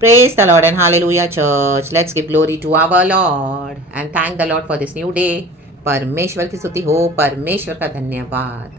Praise the Lord and hallelujah, church. Let's give glory to our Lord and thank the Lord for this new day. परमेश्वर की स्तुति हो, परमेश्वर का धन्यवाद।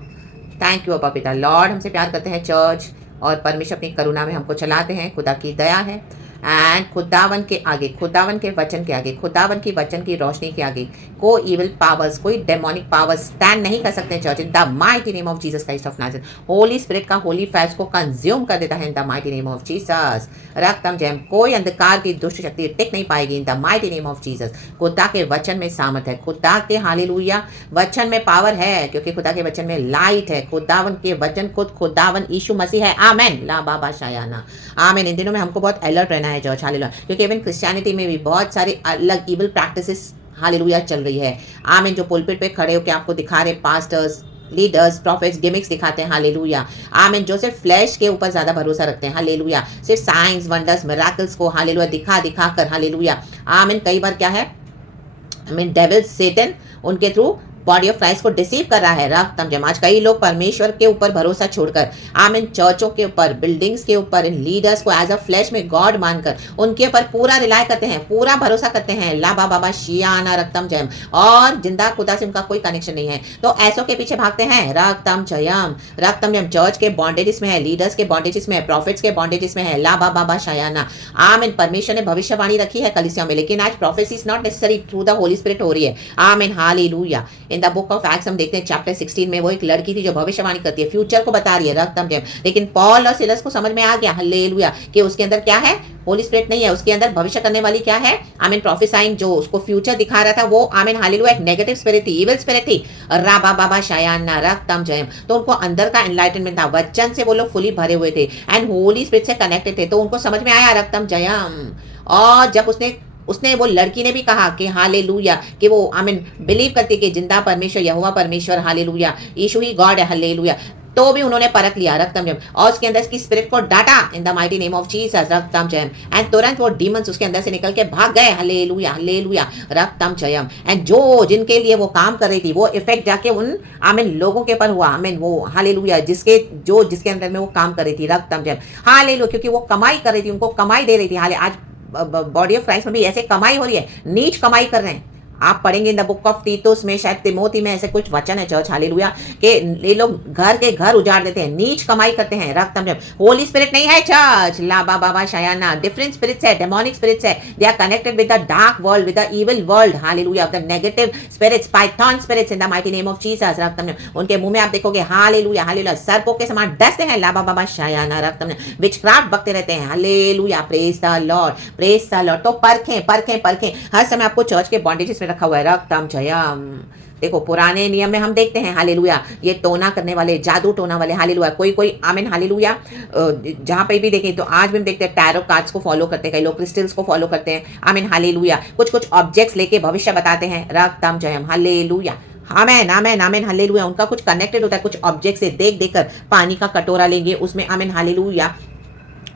थैंक यू अब्बा पिता। लॉर्ड हमसे प्यार करते हैं चर्च, और परमेश्वर अपनी करुणा में हमको चलाते हैं। खुदा की दया है एंड खुदावन के आगे, खुदावन के वचन के आगे, खुदावन की वचन की रोशनी के आगे कोई इविल पावर्स, कोई डेमोनिक पावर्स स्टैंड नहीं कर सकते church. In the mighty name of Jesus Christ of Nazareth, holy spirit का होली फायर को कंज्यूम कर देता है in the mighty name of Jesus. रक्तम जैम, कोई अंधकार की दुष्ट शक्ति टिक नहीं पाएगी in the mighty name of Jesus. खुदा के वचन में सामर्थ है, खुदा के हालेलुया वचन में पावर है, क्योंकि खुदा के वचन में लाइट है। खुदावन के वचन खुद खुदावन यीशु मसीह है। आमेन। ला बाबा शायाना। आमेन। इन दिनों में हमको बहुत अलर्ट रहना है चर्च, हालेलुया, क्योंकि इवन क्रिश्चियनिटी में भी बहुत सारी अलग इविल प्रैक्टिसेस हालेलुया चल रही है। आमेन। जो पुलपिट पे खड़े होकर आपको दिखा रहे पास्टर्स, लीडर्स, प्रॉफिट्स, गिमिक्स दिखाते हैं, हालेलुया। आमीन। जो सिर्फ फ्लैश के ऊपर ज्यादा भरोसा रखते हैं, हालेलुया, सिर्फ साइंस, वंडर्स, मिरेकल्स को हालेलुया दिखा दिखा कर, हालेलुया। आमीन। कई बार क्या है, आमीन, डेविल सेटन उनके थ्रू बॉडी ऑफ क्राइस्ट को डिसीव कर रहा है। रक्तम जम, आज कई लोग परमेश्वर के ऊपर भरोसा छोड़कर, आमीन, चर्चों के ऊपर, बिल्डिंग्स के ऊपर, इन लीडर्स को एज अ फ्लैश में गॉड मानकर उनके ऊपर पूरा रिलाय करते हैं, पूरा भरोसा करते हैं। लाबा बाबा शियाना रक्तम जयम, और जिंदा खुदा से उनका कोई कनेक्शन नहीं है, तो ऐसों के पीछे भागते हैं। रक्तम जयम, रक्तम जयम। चर्च के बॉन्डेजेस में है, लीडर्स के बॉन्डेजेस में है, प्रॉफिट्स के बॉन्डेजेस में है। लाबा बाबा शायाना। आमीन। परमेश्वर ने भविष्यवाणी रखी है कलीसिया में, लेकिन आज prophecy is not necessary, through the Holy spirit हो रही है। आमीन। Hallelujah. In the book of acts हम देखते हैं चैप्टर 16 में, वो एक लड़की थी जो भविष्यवाणी करती है, फ्यूचर को बता रही है। रक्तम जयम। लेकिन पॉल और सिलस को समझ में आ गया, हालेलुया, कि उसके अंदर क्या है, होली स्पिरिट नहीं है, उसके अंदर भविष्य करने वाली क्या है, आमीन, प्रोफेसाइंग, जो उसको फ्यूचर दिखा रहा था वो, आमीन, हालेलुया, एक नेगेटिव स्पिरिट थी, इविल स्पिरिट थी। राबा बाबा शायाना रक्तम जयम। तो उनको अंदर का एनलाइटनमेंट था, वचन से वो लोग फुली भरे हुए थे एंड होली स्पिरिट से कनेक्टेड थे, तो उनको समझ में आया रक्तम जयम। और जब उसने उसने वो लड़की ने भी कहा कि हालेलुया, कि वो आमीन बिलीव करती है कि जिंदा परमेश्वर, यहोवा परमेश्वर, हालेलुया, यीशु ही गॉड है, हालेलुया, तो भी उन्होंने परख लिया रक्तम जयम, और उसके अंदर की स्पिरिट को डाटा in the mighty name of Jesus. रक्तम जयम। एंड तुरंत वो डीमंस उसके अंदर से निकल के भाग गए। हालेलुया, हालेलुया, रक्तम जयम। एंड जो जिनके लिए वो काम कर रही थी, वो इफेक्ट जाके उन आमीन लोगों के ऊपर हुआ। आमीन। वो हालेलुया, जिसके अंदर में वो काम कर रही थी, रक्तम जयम, हालेलुया, क्योंकि वो कमाई कर रही थी, उनको कमाई दे रही थी। हाले आज बॉडी ऑफ क्राइस्ट में भी ऐसे कमाई हो रही है, नीच कमाई कर रहे हैं। आप पढ़ेंगे इन द बुक ऑफ तीतुस में, शायद तिमोथी में, ऐसे कुछ वचन है चर्च, हालेलुया, कि ये लोग घर के घर उजाड़ देते हैं, नीच कमाई करते हैं। रक्तम जब, होली स्पिरिट नहीं है चर्च। लाबा बाबा शायाना, डिफरेंट स्पिरिट्स है, डेमोनिक स्पिरिट्स है, they are connected with the dark world, with the evil world, hallelujah, the negative spirits, python spirits in the mighty name of Jesus. रक्तम जब, उनके मुंह में आप देखोगे, हालेलुया, हालेलुया, सर्पों के समान डसते हैं। लाबा बाबा शायाना रक्तम जब, विचक्राफ्ट बकते रहते हैं। Hallelujah, praise the lord, praise the lord. तो परखें परखें परखें, हर समय आपको चर्च के बॉन्डेजेस में रखा हुआ है। रक्तम जयम। देखो पुराने नियम में हम देखते हैं, हालेलुया, ये टोना करने वाले, जादू टोना वाले, हालेलुया, कोई आमीन, हालेलुया, जहां पे भी देखें, तो आज भी हम देखते हैं टैरो कार्ड्स को फॉलो करते हैं, कई लोग क्रिस्टल्स को फॉलो करते हैं। आमीन, हालेलुया, कुछ ऑब्जेक्ट्स लेके भविष्य बताते हैं। रक्तम जयम, हालेलुया, आमेन, आमेन, आमेन, हालेलुया। उनका कुछ कनेक्टेड होता है कुछ ऑब्जेक्ट से, देख देख कर पानी का कटोरा लेंगे, उसमें आमीन, हालेलुया,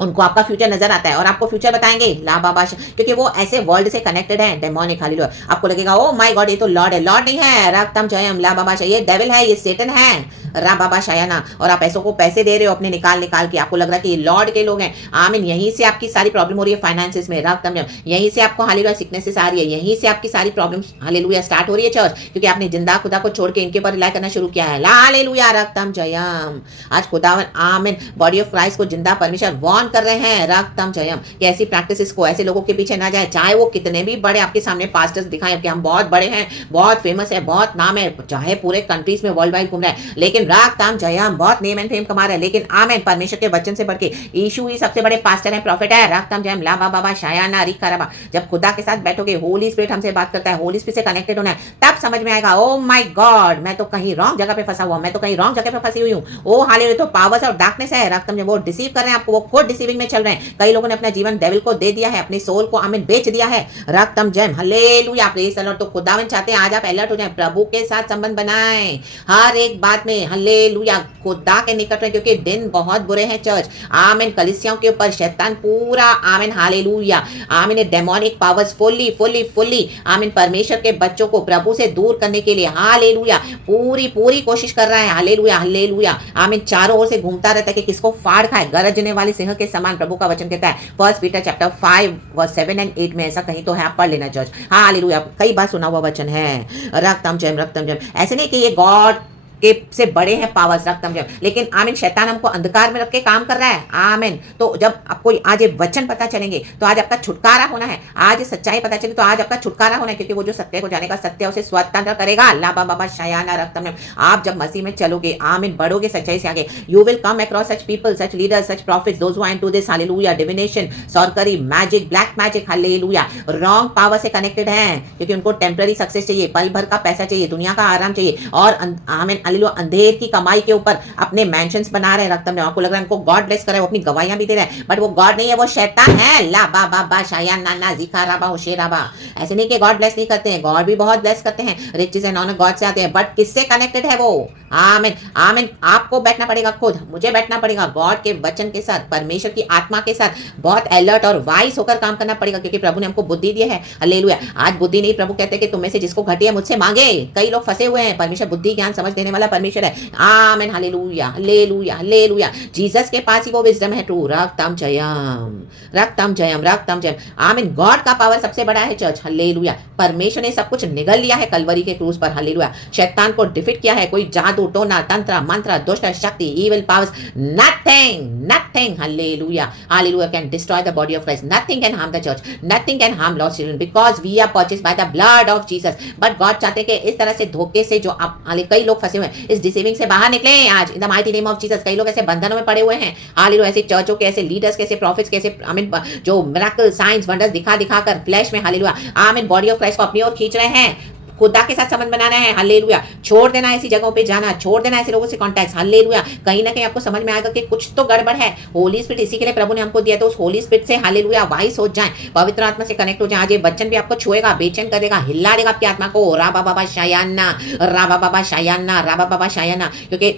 उनको आपका फ्यूचर नजर आता है और आपको फ्यूचर बताएंगे। ला बाबा, क्योंकि वो ऐसे वर्ल्ड से कनेक्टेड है, डेमोनिक, हालेलुया। आपको लगेगा ओ माय गॉड, ये तो लॉर्ड है, लॉर्ड नहीं है। रक्तम जयम, ला बाबा, ये डेविल है, ये सेटन है। रा बाबा शायाना। और आप ऐसों को पैसे दे रहे हो अपने निकाल निकाल के, आपको लग रहा है कि ये लॉर्ड के लोग हैं। आमीन। यहीं से आपकी सारी प्रॉब्लम हो रही है फाइनेंसिस में। रक्तम जयम, यहीं से आपको हालेलुया सिकनेसेस आ रही है, यहीं से आपकी सारी प्रॉब्लम्स हालेलुया स्टार्ट हो रही है चर्च, क्योंकि आपने जिंदा खुदा को छोड़ के इनके ऊपर रिलाई करना शुरू किया है। ला हालेलुया, रक्तम जयम। आज खुदावन, आमीन, बॉडी ऑफ क्राइस्ट को जिंदा परमेश्वर वार्न कर रहे हैं। रक्तम जयम, कि ऐसी प्रैक्टिसेस को, ऐसे लोगों के पीछे ना जाए, चाहे वो कितने भी बड़े आपके सामने पास्टर्स दिखाएं कि हम बहुत बड़े हैं, बहुत फेमस है, बहुत नाम है, चाहे पूरे कंट्रीज में वर्ल्ड वाइड घूम रहे हैं, लेकिन रक्तम जयम बहुत नेम एंड फेम कमा रहे हैं, लेकिन आमीन, परमेश्वर के वचन से बढ़ के यीशु ही सबसे बड़े पास्टर है, प्रॉफिट है। रक्तम जयम, ला बाबा शायाना रिका रबा। जब खुदा के साथ बैठोगे, होली स्पिरिट हमसे बात करता है, होली स्पिरिट से कनेक्टेड होना है, तब समझ में आएगा, ओ माय गॉड, मैं तो कहीं रॉन्ग जगह पे फंसा हुआ, मैं तो कहीं रॉन्ग जगह पे फंसी हुई हूँ। ओ हालेलुया, तो पावर्स और डार्कनेस है। रक्तम जयम, वो डिसीव कर रहे हैं आपको, वो खुद डिसीविंग में चल रहे हैं। कई लोगों ने अपना जीवन डेविल को दे दिया है, अपनी सोल को आमीन बेच दिया है। रक्तम जयम, हालेलुया, प्रेज द लॉर्ड। तो खुदावन चाहते हैं आज आप अलर्ट हो जाएं, प्रभु के साथ संबंध बनाएं हर एक बात में। हालेलुया, खुदा के निकट रहे, क्योंकि दिन बहुत बुरे हैं चर्च। आमीन। कलीसियाओं के ऊपर शैतान पूरा, आमीन, हालेलुया, आमीन, डेमोनिक पावर्स फुल्ली आमीन, परमेश्वर के बच्चों को प्रभु से दूर करने के लिए, हालेलुया, पूरी कोशिश कर रहा है। हालेलुया, हालेलुया, आमीन, चारों ओर से घूमता रहता है कि किसको फाड़ खाए, गरजने वाले सिंह के समान प्रभु का वचन कहता है। 1 पीटर चैप्टर 5 वर्स 7 एंड 8 में ऐसा कहीं तो है, आप पढ़ लेना चर्च। हालेलुया, कई बार सुना हुआ वचन है। रक्तम जयम, ऐसे नहीं कि ये गॉड के से बड़े हैं पावर्स, रक्तम जयम, लेकिन आमीन शैतान हमको अंधकार में रख के काम कर रहा है। आमीन। तो जब आपको आज ये वचन पता चलेंगे तो आज आपका छुटकारा होना है, आज सच्चाई पता चले तो आज आपका छुटकारा होना है, क्योंकि वो जो सत्य को जाने का सत्य उसे स्वतंत्र करेगा। ला बाबा शायाना रक्तम जयम। आप जब मसीह में चलोगे, आमीन, बढ़ोगे सच्चाई से आगे, you will come across such people, such leaders, such prophets, those who are into this, hallelujah, divination, sorcery, magic, black magic, hallelujah, wrong power से कनेक्टेड हैं, क्योंकि उनको टेम्पररी सक्सेस चाहिए, पल भर का पैसा चाहिए, दुनिया का आराम चाहिए, और आमीन हालेलुया अंधेर की कमाई के ऊपर अपने मैंशंस बना रहे हैं। रक्तम जयम, आपको लग रहा है उनको गॉड ब्लेस कर रहा है, वो अपनी गवाहियां भी दे रहा है, बट वो गॉड नहीं है, वो शैतान है। ला बाबा शाया नाना जिखा राबा होशेराबा। ऐसे नहीं कि गॉड ब्लेस नहीं करते हैं, गॉड भी बहुत ब्लेस करते हैं, रिचेस एंड ऑनर गॉड से आते हैं, बट किससे कनेक्टेड है वो? आमीन आमीन। आपको बैठना पड़ेगा, खुद मुझे बैठना पड़ेगा गॉड के वचन के साथ, परमेश्वर की आत्मा के साथ बहुत अलर्ट और वाइस होकर काम करना पड़ेगा, क्योंकि प्रभु ने हमको बुद्धि दी है। हालेलुया। आज बुद्धि नहीं, प्रभु कहते हैं कि तुम में से जिसको घटी है मुझसे मांगे। कई लोग फंसे हुए हैं, परमेश्वर बुद्धि ज्ञान समझ देने वाला परमेश्वर है। आमीन हालेलुया हालेलुया हालेलुया। जीसस के पास ही वो विजडम है ट्रू। रक्तम जयम रक्तम जयम रक्तम जयम। आमीन। गॉड का पावर सबसे बड़ा है चर्च। हालेलुया। परमेश्वर ने सब कुछ निगल लिया है कलवरी के क्रूज पर। हालेलुया। शैतान को डिफीट किया है। कोई जादू टोना तंत्र मंत्र दुष्ट शक्ति evil powers nothing hallelujah hallelujah can destroy the body of Christ. Nothing can harm the church, nothing can harm lost children, because we are purchased by the blood of Jesus. But God चाहते हैं कि इस तरह से धोखे से जो आप कई लोग फंसे हुए हैं, इस डिसीविंग से बाहर निकले आज इन the mighty name of Jesus. कई लोग ऐसे बंधनों में पड़े हुए हैं। हालेलुया। ऐसे चर्चों के, ऐसे लीडर्स के, ऐसे प्रॉफिट्स के, ऐसे आमीन जो मिरेकल साइंस वंडर्स दिखाकर फ्लैश में हालेलुया आमीन बॉडी ऑफ क्राइस्ट को अपनी ओर खींच रहे हैं। खुदा के साथ संबंध बनाना है। हालेलुया। छोड़ देना ऐसी जगहों पे जाना, छोड़ देना ऐसे लोगों से कॉन्टैक्ट। हालेलुया। कहीं ना कहीं आपको समझ में आएगा कि कुछ तो गड़बड़ है। होली स्पिरिट इसी के लिए प्रभु ने हमको दिया, तो उस होली स्पिरिट से हालेलुया वाइस हो जाए, पवित्र आत्मा से कनेक्ट हो जाए। आज ये वचन भी आपको छुएगा, बेचैन करेगा, हिला देगा आपकी आत्मा को। राबा बाबा शायाना राबा बाबा शायाना राबा बाबा शायाना, क्योंकि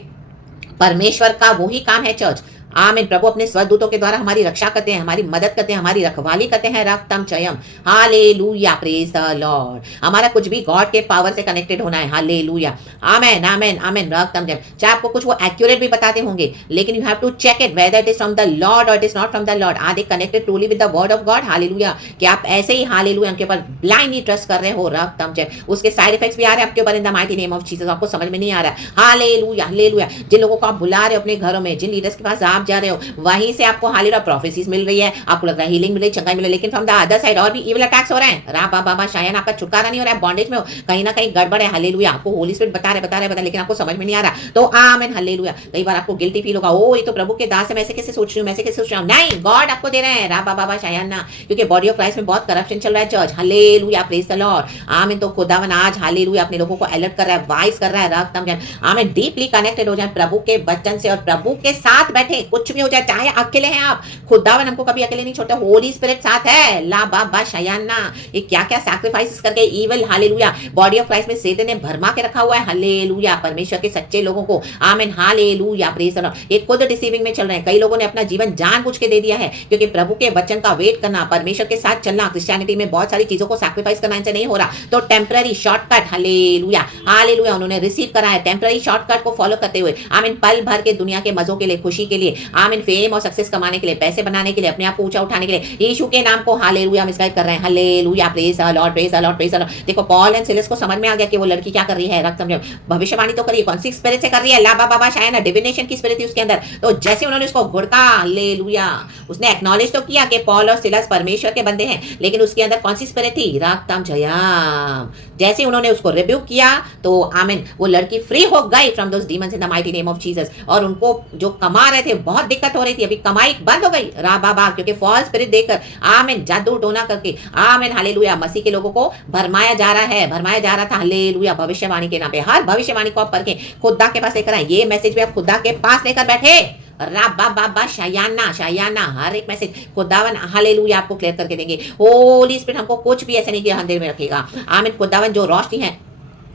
परमेश्वर का वही काम है चर्च। आमीन। प्रभु अपने स्वदूतों के द्वारा हमारी रक्षा करते हैं, हमारी मदद करते हैं, हमारी रखवाली करते हैं। रक्तम जयम हालेलुया प्रेज द लॉर्ड। हमारा कुछ भी गॉड के पावर से कनेक्टेड होना है। Hallelujah amen amen amen. रक्तम जयम। चाहे आपको कुछ वो एक्यूरेट भी बताते होंगे, लेकिन you have to check it whether it is from the lord और it is not from the lord. Are they connected truly with the word of God? Hallelujah. कि आप ऐसे ही हालेलुया उनके ऊपर ब्लाइंडली ट्रस्ट कर रहे हो? रक्तम जयम। उसके साइड इफेक्ट्स भी आ रहे हैं आपके ऊपर इन the mighty name of Jesus, आपको समझ में नहीं आ रहा है। Hallelujah hallelujah. जिन लोगों को आप बुला रहे हो अपने घरों में, जिन लीडर्स के पास आप जा रहे हो, वहीं से आपको हालेलुया प्रोफेसीज मिल रही है, आपको लग रहा है हीलिंग मिल रही है, चंगाई मिल रही है, लेकिन फ्रॉम द अदर साइड और भी इविल अटैक्स हो रहे हैं। राबा बाबा शायन आपका छुटकारा नहीं हो रहा है, बॉन्डेज में हो, कहीं ना कहीं गड़बड़ है। हालेलुया। आपको होली स्पिरिट बता रहे लेकिन आपको समझ में नहीं आ रहा, तो आमीन हालेलुया। कई बार आपको गिल्टी फील होगा, ओ ये तो प्रभु के दास है, मैं ऐसे कैसे सोच रही हूं, मैं ऐसे कैसे सोच रहा हूं। नहीं, गॉड आपको दे रहे हैं। राबा बाबा शायन ना, क्योंकि बॉडी ऑफ क्राइस्ट में बहुत करप्शन चल रहा है church. Hallelujah praise the Lord. आमीन। तो खुदावन आज हालेलुया अपने लोगों को अलर्ट कर रहा है, वाइस कर रहा है। रक्तम जयम। आमीन। डीपली कनेक्टेड हो जाए प्रभु के वचन से और प्रभु के साथ बैठे, कुछ भी हो जाए, चाहे अकेले हैं आप, खुदावन हमको कभी अकेले नहीं छोड़ता, होली स्पिरिट साथ है। ला बाबा शायाना। ये क्या क्या सैक्रिफाइसेस करके evil hallelujah body of Christ में सैतान ने भरमा के रखा हुआ है। हालेलुया। परमेश्वर के सच्चे लोगों को आमीन हालेलुया प्रेज द लॉर्ड। ये खुद डिसीविंग में चल रहे हैं। कई लोगों ने अपना जीवन जानबूझ के दे दिया है, क्योंकि प्रभु के वचन का वेट करना, परमेश्वर के साथ चलना, क्रिश्चियनिटी में बहुत सारी चीजों को सैक्रिफाइस करना इनसे नहीं हो रहा, तो टेम्पररी शॉर्टकट हालेलुया हालेलुया उन्होंने रिसीव करा है। टेम्पररी शॉर्टकट को फॉलो करते हुए आमीन पल भर के दुनिया के मजों के लिए, खुशी के लिए, आमीन फेम और सक्सेस कमाने के लिए, पैसे बनाने के लिए, अपने आप को ऊंचा उठाने के लिए यीशु के नाम को हालेलुया मिसगाइड कर रहे हैं। Hallelujah praise the lord praise the lord praise the Lord. देखो पॉल एंड सिलस को समझ में आ गया कि वो लड़की क्या कर रही है। रक्तम जयम। भविष्यवाणी तो करिए, कौन सी स्पिरिट से कर रही है? लाबा बाबा शायन डिविनेशन की स्पिरिट थी उसके अंदर। तो जैसे उन्होंने उसको घुड़का, हालेलुया, उसने एक्नॉलेज तो किया कि पॉल और सिलस परमेश्वर के बंदे हैं, लेकिन उसके अंदर कौन सी स्पिरिट थी? रक्तम जयम। जैसे उन्होंने उसको रिब्यूक किया, तो आमीन वो लड़की फ्री हो गई from those demons in the mighty name of Jesus. और उनको जो कमा रहे थे बहुत दिक्कत हो रही थी, अभी कमाई बंद हो गई। रा बाबा, क्योंकि फॉल्स स्पिरिट देकर आमीन जादू टोना करके आमीन हालेलुया मसीह के लोगों को भरमाया जा रहा है, भरमाया जा रहा था। हालेलुया भविष्यवाणी के नाम पे हर भविष्यवाणी को आप परखें, खुदा के पास लेकर आए। ये मैसेज भी आप खुदा के पास लेकर बैठे। राबा बाबा शायाना शायाना हर एक मैसेज खुदावन हालेलुया आपको क्लियर करके देंगे। होली स्पिरिट हमको कुछ भी ऐसे नहीं कि अंधेरे में रखेगा। आमीन। खुदावन जो रोशनी है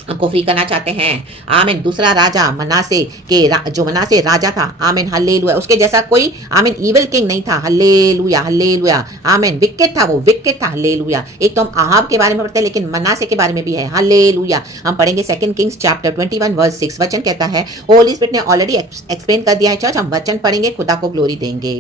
हमको फ्री करना चाहते हैं। आमीन। दूसरा राजा मनासे के जो मनासे राजा था, आमीन हालेलुया, उसके जैसा कोई आमीन इविल किंग नहीं था। हालेलुया हालेलुया आमीन। विकेट था, वो विकेट था। हालेलुया। एक तो हम आहाब के बारे में पढ़ते हैं, लेकिन मनासे के बारे में भी है। हालेलुया। हम पढ़ेंगे 2 किंग्स चैप्टर 21 वर्स 6। वचन कहता है, होली स्पिरिट ने ऑलरेडी एक्सप्लेन कर दिया है चर्च, हम वचन पढ़ेंगे, खुदा को ग्लोरी देंगे।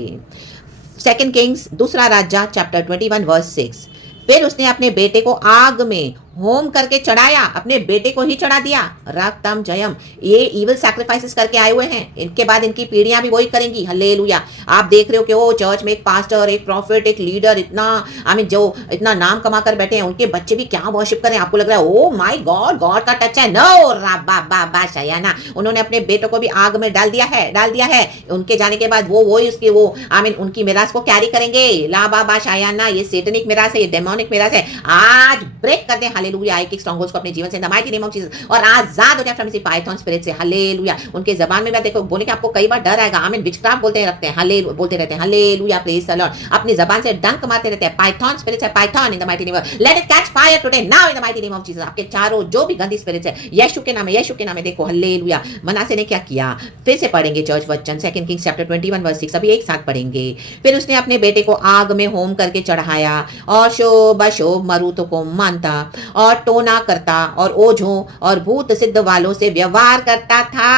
सेकंड किंग्स दूसरा राजा चैप्टर 21 वर्स 6। फिर उसने अपने बेटे को आग में होम करके चढ़ाया, अपने बेटे को ही चढ़ा दिया। रक्तम जयम, ये इविल सैक्रिफाइसेस करके आए हुए हैं, इनके बाद इनकी पीढ़ियां भी वही करेंगी। हालेलुया। आप देख रहे हो कि वो चर्च में एक पास्टर, एक प्रॉफिट, एक लीडर इतना जो इतना नाम कमा कर बैठे हैं, उनके बच्चे भी क्या वर्शिप करें। आपको लग रहा है ओ माय गॉड, गॉड का टच है। नो राबा बाबा शयाना, उन्होंने अपने बेटों को भी आग में डाल दिया है। उनके जाने के बाद वो उसकी वो उनकी मिरास को कैरी करेंगे। ला बाबा शयाना, ये सेटनिक मिरास है, ये डेमोनिक मिरास है। आज ब्रेक कर दे। हालेलुया। आई किक स्ट्रॉन्गहोल्ड्स को अपने जीवन से in the mighty name of Jesus, और आजाद हो जाए फ्रॉम दिस पाइथन स्पिरिट से। हालेलुया। उनके जबान में मैं देखो बोले कि आपको कई बार डर आएगा। विचक्राफ्ट बोलते रहते हैं, हालेलुया बोलते रहते हैं। Hallelujah, praise the Lord. अपनी जबान से डंक मारते रहते हैं। पाइथन स्पिरिट है, Python in the mighty name of, let it catch fire today now in the mighty name of Jesus. आपके चारों जो भी गंदी स्पिरिट्स है, यीशु के नाम है, यीशु के नाम है। देखो हालेलुया। मनासे ने क्या किया, फिर से पढ़ेंगे चर्च वचन, सेकंड किंग्स चैप्टर 21 वर्स 6, अभी एक साथ पढ़ेंगे। फिर उसने अपने बेटे को आग में होम करके चढ़ाया और शोभ अशोभ मरुतों को मानता और टोना करता और ओझों और भूत सिद्ध वालों से व्यवहार करता था।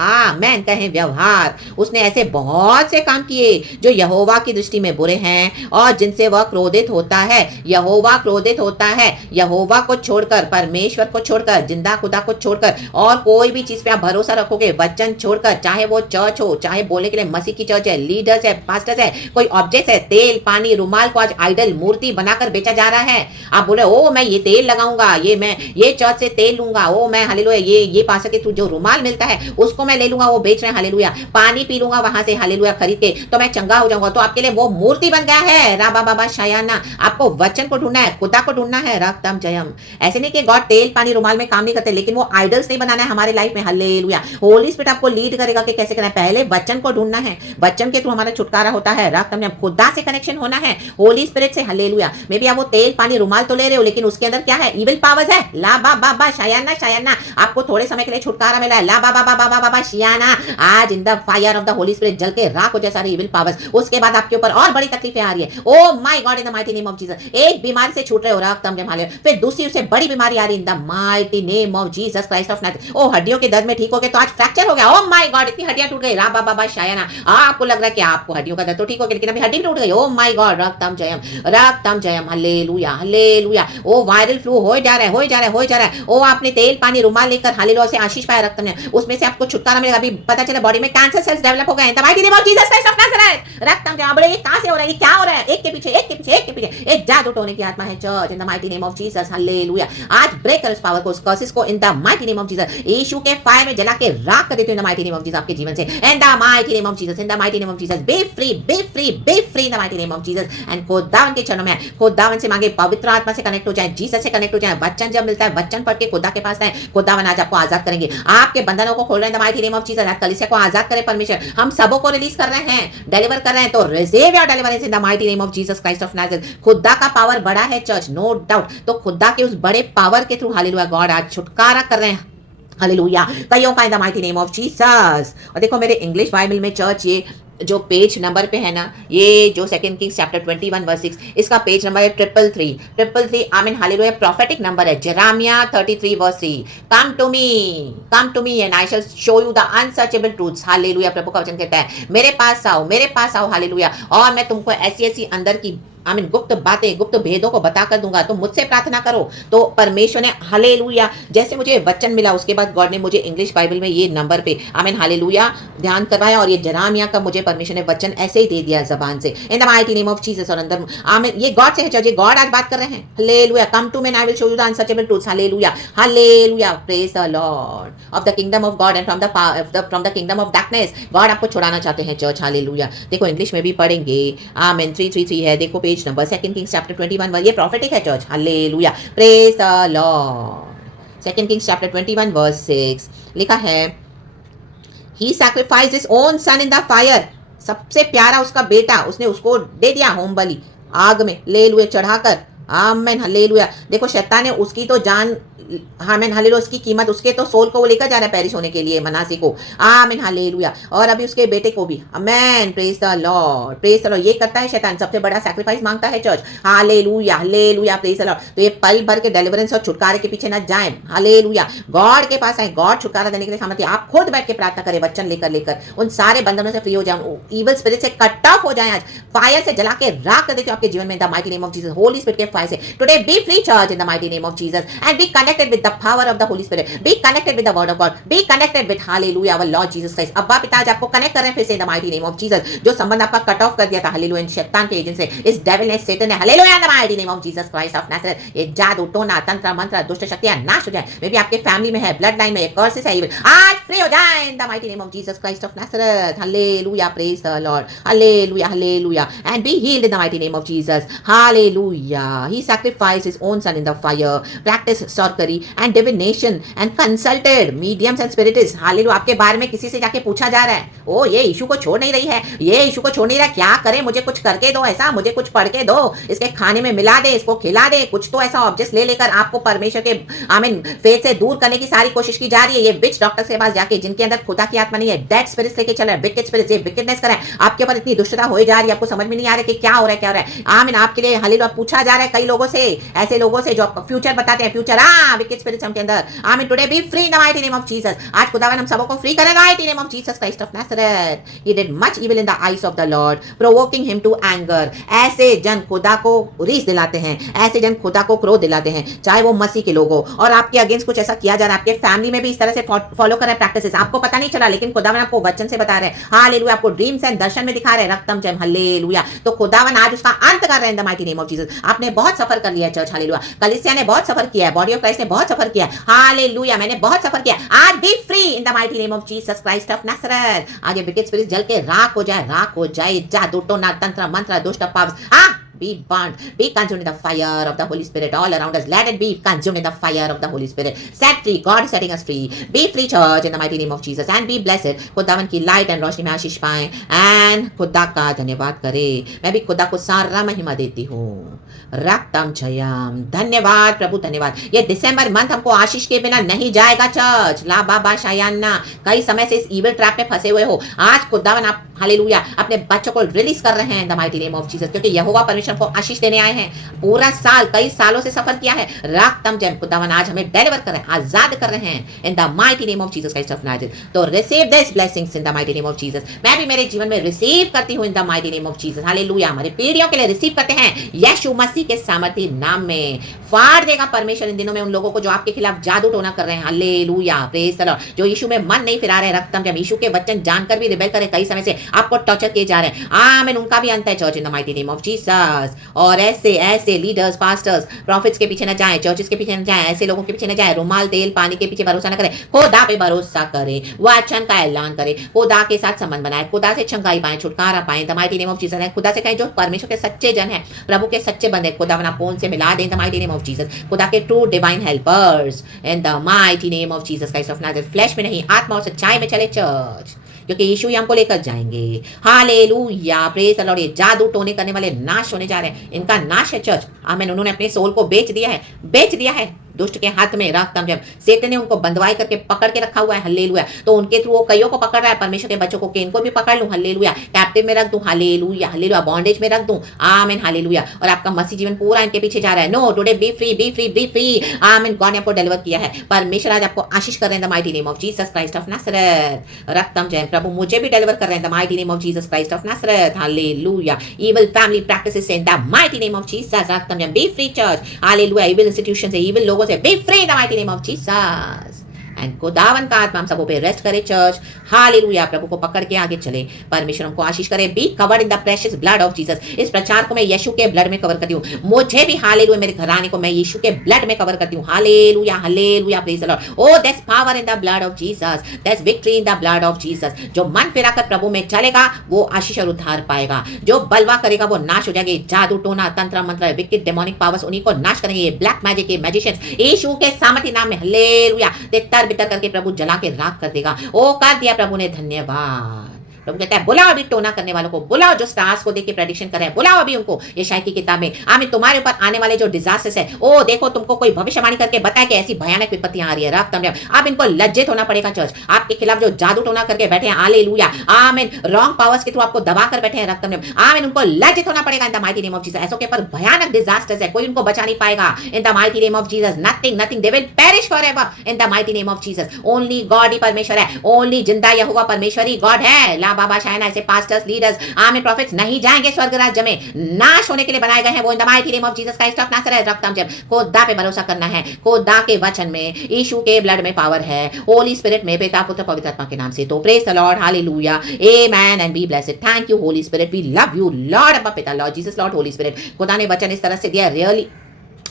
आमेन कहें व्यवहार। उसने ऐसे बहुत से काम किए जो यहोवा की दृष्टि में बुरे हैं और जिनसे वह क्रोधित होता है। यहोवा क्रोधित होता है। यहोवा को छोड़कर, परमेश्वर को छोड़कर, जिंदा खुदा को छोड़कर और कोई भी चीज पे आप भरोसा रखोगे, वचन छोड़कर, चाहे वो चर्च हो, चाहे बोलने के लिए मसीह की चर्च है, लीडर्स है, पास्टर्स है, कोई ऑब्जेक्ट है, तेल पानी रुमाल को आज आइडल मूर्ति बनाकर बेचा जा रहा है। आप बोले ओ मैं ये तेल लगाऊंगा, मैं ये चर्च से तेल लूंगा, ओ मैं हालेलुया ये पास के थ्रू जो रुमाल मिलता है उसको मैं ले लूंगा, वो बेच रहे हैं हालेलुया, पानी पी लूंगा वहां से हालेलुया खरीद के, तो मैं चंगा हो जाऊंगा। तो आपके लिए वो मूर्ति बन गया है। राबा बाबा शायाना, आपको वचन को ढूंढना है, खुदा को ढूंढना है। रक्तम जयम। ऐसे नहीं कि गॉड तेल पानी रुमाल में काम नहीं करते, लेकिन वो आइडल्स नहीं बनाना है हमारे लाइफ में। हालेलुया। होली स्पिरिट आपको लीड करेगा कि कैसे करना है। पहले वचन को ढूंढना है, वचन के थ्रू हमारा छुटकारा होता है। रक्तम जयम। खुदा से कनेक्शन होना है, होली स्पिरिट से। हालेलुया। मे बी आप वो तेल पानी रुमाल तो ले रहे हो, लेकिन उसके अंदर क्या है, इविल पावर्स है। ला बाबा शायाना शायाना, आपको थोड़े समय के लिए छुटकारा मिला है। ला बाबा शियाना, आज इन the fire of the Holy spirit जल के राख हो जाए सारे इविल पावर्स। उसके बाद आपके ऊपर और बड़ी तकलीफें आ रही है। ओ my God, in the mighty name of Jesus. एक बीमारी से छूट रहे हो, रक्तम जयम हालेलुया। फिर दूसरी उससे बड़ी बीमारी आ रही है, in the mighty name of Jesus Christ of Nazareth. ओ हड्डियों के दर्द में ठीक हो गए, तो आज फ्रैक्चर हो गया। ओ माय गॉड, इतनी हड्डियां टूट गई। रा बाबा शायाना, आपको लग रहा है कि आपको हड्डियों का दर्द तो ठीक हो गया, लेकिन अभी हड्डी टूट गई। ओ माय गॉड, रक्तम जयम हालेलुया हालेलुया। ओ वायरल फ्लू हो जा रहा है। ओ आपने तेल पानी रुमाल लेकर हालेलुया से आशीष पाया, रक्तम ने उसमें से आपको छुटकारा मिलेगा। अभी पता चला बॉडी में कैंसर सेल्स डेवलप हो गए हैं। The mighty name of Jesus Christ of Nazareth. रक्तम जयम। बड़े कहां से हो रहा है, क्या हो रहा है, एक के पीछे एक जादू टोने की आत्मा है church, in the mighty name of Jesus. Hallelujah. आज ब्रेक कर उस पावर को, उस कर्सेस को, in the mighty name of Jesus. यीशु के फायर में जला के राख कर देते हो in the mighty name of Jesus आपके जीवन से। In the mighty name of Jesus, in the mighty name of Jesus. Be free in the mighty name of Jesus. And खुदावन के चरणों में, खुदावन से मांगे, पवित्र आत्मा से कनेक्ट हो जाए, जीसस से कनेक्ट हो जाए। वचन जब मिलता है, वचन पढ़ के खुदा के पास आए, खुदावन आज आपको आजाद करेंगे। आपके बंधनों को खोल रहे हैं the mighty name of Jesus. आज कलीसिया को आजाद करे परमेश्वर। हम सबों को रिलीज कर रहे हैं, डिलीवर कर रहे हैं। तो receive your deliverance in the mighty name of Jesus Christ of Nazareth. खुदा का पावर बड़ा है चर्च, नो डाउट। तो खुदा के उस बड़े पावर के थ्रू हालेलुया गॉड आज छुटकारा कर रहे हैं। हालेलुया। कईयों का इन the mighty name of Jesus. और देखो मेरे इंग्लिश बाइबल में चर्च, ये जो पेज नंबर पे है ना, ये जो सेकंड किंग्स चैप्टर 21 वर्स 6, इसका पेज नंबर है 333 आमीन हालेलुया। प्रोफेटिक नंबर है Jeremiah 33 verse 3। Come to me and I shall show you the unsearchable truths. Hallelujah. प्रभु का वचन कहता है मेरे पास आओ हालेलुया, और मैं तुमको ऐसी अंदर की गुप्त बातें, गुप्त भेदों को बता कर दूंगा। तो मुझसे प्रार्थना करो। तो परमेश्वर ने हालेलुया, जैसे मुझे वचन मिला, उसके बाद गॉड ने मुझे इंग्लिश बाइबल में ये नंबर पे हालेलुया ध्यान करवाया, और ये जेरेमिया का मुझे परमेश्वर ने वचन ऐसे ही दे दिया जबान से, in the mighty name of Jesus. और अंदर आमीन, ये गॉड से है चर्च, गॉड आज बात कर रहे हैं। Hallelujah. Come to me and I will show you the unsearchable truths. Hallelujah hallelujah. Praise the lord of the kingdom of God and from the kingdom of darkness. God आपको छुड़ाना चाहते हैं church. Hallelujah. देखो English में भी पढ़ेंगे। आमीन। 333 है, देखो page number, second Kings chapter 21 ये प्रोफेटिक है church. Hallelujah. Praise the lord. Second Kings chapter 21 verse 6 लिखा है, he sacrificed his own son in the fire. सबसे प्यारा उसका बेटा उसने उसको दे दिया होम बलि, आग में ले लुए चढ़ाकर। Amen hallelujah. देखो शैतान ने उसकी तो जान, आमेन हालेलुया, उसकी कीमत, उसके तो सोल को वो लेकर जा रहा है पेरिश होने के लिए, मनासी को। Amen hallelujah. और अभी उसके बेटे को भी। Amen, praise the lord, praise the lord. ये करता है शैतान, सबसे बड़ा सैक्रिफाइस मांगता है church. Hallelujah hallelujah, praise the lord. तो ये पल भर के डिलीवरेंस और छुटकारे के पीछे न जाएं। हालेलुया। गॉड के पास आए, गॉड छुटकारा देने के लिए सामर्थ्य। आप खुद बैठ के प्रार्थना करें, वचन लेकर लेकर उन सारे बंधनों से फ्री हो जाए, इविल स्पिरिट से कट ऑफ हो जाए। आज फायर से जला के राख कर देते हो आपके जीवन में, in the mighty name of Jesus. Holy Spirit के फायर से today be free church in the mighty name of Jesus and be connected with the power of the Holy Spirit, be connected with the word of God, be connected with hallelujah our Lord Jesus Christ. अब्बा पिता आज आपको connect कर रहे हैं फिर से in the mighty name of Jesus. जो संबंध आपका कट ऑफ कर दिया था हालेलुया शैतान के एजेंट से, इस डेविल ने, सेटन ने, hallelujah in the mighty name of Jesus Christ of Nazareth, ये जादू टोना तंत्र मंत्र दुष्ट शक्तियां नाश हो जाए। मे बी आपके फैमिली में है, ब्लड लाइन में कर्सेस है, आज फ्री हो जाए in the mighty name of Jesus Christ of Nazareth. Hallelujah, praise the Lord, hallelujah hallelujah, and be healed in the mighty name of Jesus. Hallelujah. He sacrificed his own son in the fire, practice sorcery and divination and consulted mediums and spirits. Hallelujah. आपके बारे में किसी से जाके पूछा जा रहा है, ओ ये यीशु को छोड़ नहीं रही है, ये यीशु को छोड़ नहीं रहा, क्या करे, मुझे कुछ करके दो, ऐसा मुझे कुछ पढ़ के दो, इसके खाने में मिला दे, इसको खिला दे, कुछ तो ऐसा ऑब्जेक्ट ले लेकर आपको परमेश्वर के आमीन फेथ से दूर करने की सारी कोशिश की जा रही है। ये विच डॉक्टर के पास जाके, जिनके अंदर खुदा की आत्मा नहीं है, डेड स्पिरिट्स लेके चल रहा है, विकेड स्पिरिट्स, ये विकेडनेस कर रहा है आपके ऊपर, इतनी दुष्टता हो जा रही है, आपको समझ में नहीं आ रहा कि क्या हो रहा है, क्या हो रहा है। आमीन। आपके लिए हालेलुया पूछा जा रहा है कई लोगों से, ऐसे लोगों से जो फ्यूचर बताते हैं, फ्यूचर विकेड स्पिरिट्स हमके अंदर। आमीन। Today be free in the mighty name of Jesus. आज खुदावन हम सबको फ्री करेगा mighty name of Jesus Christ of Nazareth. He did much evil in the eyes of the Lord, provoking him to anger. ऐसे जन खुदा को रीस दिलाते हैं, ऐसे जन खुदा को क्रोध दिलाते हैं, चाहे वो मसीह के लोग हो, और आपके अगेंस्ट कुछ ऐसा किया जा रहा है, आपके फैमिली में भी इस तरह से फॉलो कर रहे हैं प्रैक्टिसेस, आपको पता नहीं चला, लेकिन खुदावन आपको वचन से बता रहे हैं। हालेलुया। आपको ड्रीम्स एंड दर्शन में दिखा रहे हैं, रक्तम जय हालेलुया। तो खुदावन आज उसका अंत कर रहे हैं in the mighty name of Jesus. आपने बहुत सफर कर लिया है चर्च, हालेलुया। कलीसिया ने बहुत सफर किया है, बॉडी ऑफ क्राइस्ट ने बहुत सफर किया है, हालेलुया। मैंने बहुत सफर किया, आज B free in the mighty name of Jesus Christ of Nazareth. आज ये विकेड स्पिरिट जल के राख हो जाए, राख हो जाए, जादू टोना तंत्र मंत्र दुष्ट powers be burnt, be consumed in the fire of the Holy Spirit all around us. Let it be consumed in the fire of the Holy Spirit. Set free. God is setting us free. Be free church in the mighty name of Jesus and be blessed. खुदावन की light and रोशनी में आशीष पाएं and खुदा का धन्यवाद करें। मैं भी खुदा को सारा महिमा देती हूँ। रक्तम जयम। धन्यवाद प्रभु, धन्यवाद। ये दिसंबर मंथ हमको आशीष के बिना नहीं जाएगा चर्च। ला बाबा शायान्ना, कई समय से इस इविल ट्रैप में फंसे हुए हो, आज खुदावन आप हालेलुया अपने बच्चों को रिलीज कर रहे हैं in the mighty name of Jesus, क्योंकि यहोवा परमेश्वर को आशीष देने आए हैं। पूरा साल, कई सालों से सफर किया है, रक्तम जय खुदावन आज हमें डिलीवर कर रहे हैं, आजाद कर रहे हैं in the mighty name of Jesus Christ of Nazareth. तो receive this blessings in the mighty name of Jesus. मैं भी मेरे जीवन में रिसीव करती हूँ in the mighty name of Jesus. Hallelujah. हमारी पीढ़ियों के लिए रिसीव करते हैं यीशु मसीह के सामर्थी नाम में। फाड़ देगा परमेश्वर इन दिनों में उन लोगों को जो आपके खिलाफ जादू टोना कर रहे हैं। Hallelujah, praise the Lord. जो यीशु में मन नहीं फिरा रहे, रक्तम जब यीशु के वचन जानकर भी रिबेल करे, कई समय से आपको टॉर्चर किए जा रहे हैं, आमीन, उनका भी अंत है church in the mighty name of Jesus. और ऐसे ऐसे लीडर्स, पास्टर्स, प्रॉफिट्स के पीछे न जाएं, चर्चेस के पीछे न जाएं, ऐसे लोगों के पीछे न जाएं, रुमाल तेल पानी के पीछे भरोसा न करें, खुदा पे भरोसा करें, वचन का ऐलान करें, खुदा के साथ संबंध बनाएं, खुदा से छंगाई पाएं, छुटकारा पाएं the mighty name of Jesus. खुदा से कहें जो परमेश्वर के सच्चे जन है, प्रभु के सच्चे बंदे, खुदा अपना फोन से मिला दें the mighty name of Jesus. खुदा के true divine helpers in the mighty name of Jesus Christ of Nazareth. Flash में नहीं, आत्मा और सच्चाई में चले चर्च, क्योंकि यीशु ही हमको लेकर जाएंगे। Hallelujah, praise the lord. ये जादू टोने करने वाले नाश होने जा रहे हैं, इनका नाश है चर्च। आमीन। उन्होंने अपने सोल को बेच दिया है, बेच दिया है दुष्ट के हाथ में। रक्तम जब सेटन ने उनको बंधवाई करके पकड़ के रखा हुआ है, हालेलुया। तो उनके थ्रू वो कईयों को पकड़ रहा है, परमेश्वर के बच्चों को कि इनको भी पकड़ लूं, हालेलुया, कैप्टिव में रख दूं, हालेलुया हालेलुया, बॉन्डेज में रख दूं, आमीन, हालेलुया। और आपका मसीह जीवन पूरा इनके पीछे जा रहा है। No, today be free, be free, be free, आमीन। गॉड ने आपको डिलीवर किया है, परमेश्वर आज आपको आशीष कर रहे हैं the mighty name of Jesus Christ of Nazareth. रक्तम जय प्रभु मुझे भी डिलीवर कर रहे हैं the mighty name of Jesus Christ of Nazareth. Hallelujah. Evil family practices in the mighty name of Jesus. रक्तम जय be free church, hallelujah. Evil institution से, इविल लोगों से be free the mighty name of Jesus. And खुदावन का आत्मा हम सबों पे रेस्ट करे चर्च। हालेलुया। प्रभु को पकड़ के आगे चले, परमेश्वर हमको आशीष करे। Be covered in the precious blood of Jesus. इस प्रचार को मैं यीशु के ब्लड में कवर करती हूँ, मुझे भी हालेलुया, मेरे घराने को मैं यीशु के ब्लड में कवर करती हूँ। Hallelujah hallelujah, praise the Lord. Oh there is power in the blood of Jesus, there is victory in the blood of Jesus. जो मन फिराकर प्रभु में चलेगा वो आशीष और उद्धार पाएगा, जो बलवा करेगा वो नाश हो जाएंगे। जादू टोना तंत्र मंत्र विकेड डेमोनिक पावर्स उन्हीं को नाश करेंगे। ये ब्लैक मैजिक के मैजिशियंस यीशु के सामर्थी नाम में, हालेलुया, तितर बितर करके प्रभु जला के राख कर देगा। ओ कर दिया प्रभु ने, धन्यवाद। प्रभु कहता है बुलाओ अभी टोना करने वालों को, बुलाओ जो स्टार्स को देख के प्रेडिक्शन कर रहे हैं, बुलाओ अभी उनको यशायाह की किताब में। आमीन। तुम्हारे ऊपर आने वाले जो डिजास्टर्स है, ओ देखो तुमको कोई भविष्यवाणी करके बताए कि ऐसी भयानक विपत्तियां आ रही है, रक्त अब इनको लज्जित होना पड़ेगा। चर्च आपके खिलाफ जो जादू टोना करके बैठे हैं, हालेलुया, आमीन, रॉन्ग पावर्स के थ्रू आपको दबा कर बैठे हैं, रक्त आमीन, उनको लज्जित होना पड़ेगा in the mighty name of Jesus. ऐसों के ऊपर भयानक डिजास्टर्स है, कोई उनको बचा नहीं पाएगा in the mighty name of Jesus. Nothing nothing, they will perish forever in the mighty name of Jesus. Only God ही परमेश्वर है, ओनली जिंदा यहोवा परमेश्वर ही गॉड है। ला बाबा शायना ऐसे पास्टर्स, लीडर्स, आमीन, प्रॉफिट्स नहीं जाएंगे स्वर्ग राज्य में, नाश होने के लिए बनाए गए हैं वो in the mighty name of Jesus Christ of Nazareth. रक्तम जब खुदा पे भरोसा करना है, खुदा के वचन में, यीशु के ब्लड में पावर है, होली स्पिरिट में, पिता पुत्र पवित्र आत्मा के नाम से। तो praise the Lord, hallelujah, amen and be blessed. Thank you Holy Spirit, we love you Lord, अब्बा पिता, Lord Jesus, Lord Holy Spirit. खुदा ने वचन इस तरह से दिया, रियली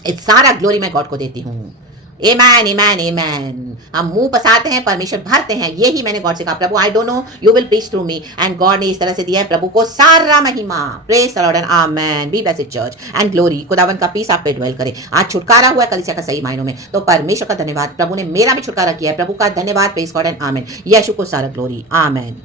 इस सारा ग्लोरी मैं गॉड को देती हूँ। Amen, amen, amen। हम मुंह पसारते हैं, परमेश्वर भरते हैं, यही मैंने गॉड से कहा। प्रभु I don't know, you will preach through me, and God ने इस तरह से दिया है प्रभु को सारा महिमा। Praise the Lord and amen, be blessed church and glory. खुदावन का पीस आप पे ड्वेल करे। आज छुटकारा हुआ है कलीसिया का सही मायनों में, तो परमेश्वर का धन्यवाद। प्रभु ने मेरा भी छुटकारा किया है, प्रभु का धन्यवाद। प्रेज गॉड एंड आमेन। यीशु को सारा ग्लोरी, आमेन।